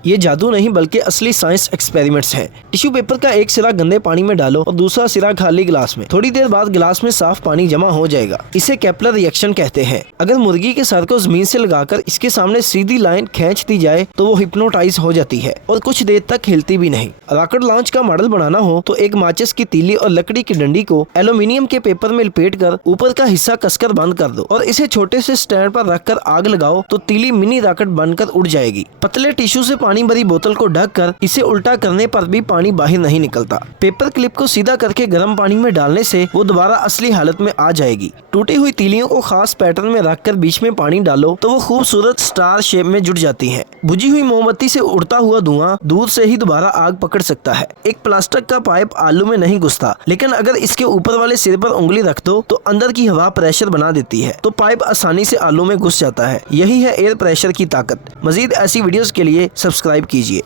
ये जादू नहीं बल्कि असली साइंस एक्सपेरिमेंट्स हैं। टिश्यू पेपर का एक सिरा गंदे पानी में डालो और दूसरा सिरा खाली गिलास में। थोड़ी देर बाद गिलास में साफ पानी जमा हो जाएगा। इसे केपलर रिएक्शन कहते हैं। अगर मुर्गी के सर को जमीन से लगाकर इसके सामने सीधी लाइन खींच दी जाए तो वो हिप्नोटाइज हो जाती है और कुछ देर तक हिलती भी नहीं। रॉकेट लॉन्च का मॉडल बनाना हो तो एक माचिस की तीली और लकड़ी की डंडी को एल्यूमिनियम के पेपर में लपेटकर ऊपर का हिस्सा कसकर बंद कर दो और इसे छोटे से स्टैंड पर रखकर आग लगाओ तो तीली मिनी रॉकेट बनकर उड़ जाएगी। पतले टिश्यू से पानी भरी बोतल को ढककर इसे उल्टा करने पर भी पानी बाहर नहीं निकलता। पेपर क्लिप को सीधा करके गर्म पानी में डालने से वो दोबारा असली हालत में आ जाएगी। टूटी हुई तीलियों को खास पैटर्न में रखकर बीच में पानी डालो तो वो खूबसूरत स्टार शेप में जुड़ जाती हैं। बुझी हुई मोमबत्ती से उड़ता हुआ धुआं दूर से ही दोबारा आग पकड़ सकता है। एक प्लास्टिक का पाइप आलू में नहीं घुसता, लेकिन अगर इसके ऊपर वाले सिरे पर उंगली रख दो तो अंदर की हवा प्रेशर बना देती है तो पाइप आसानी से आलू में घुस जाता है। यही है एयर प्रेशर की ताकत। मजीद ऐसी वीडियोस के लिए सब्सक्राइब कीजिए।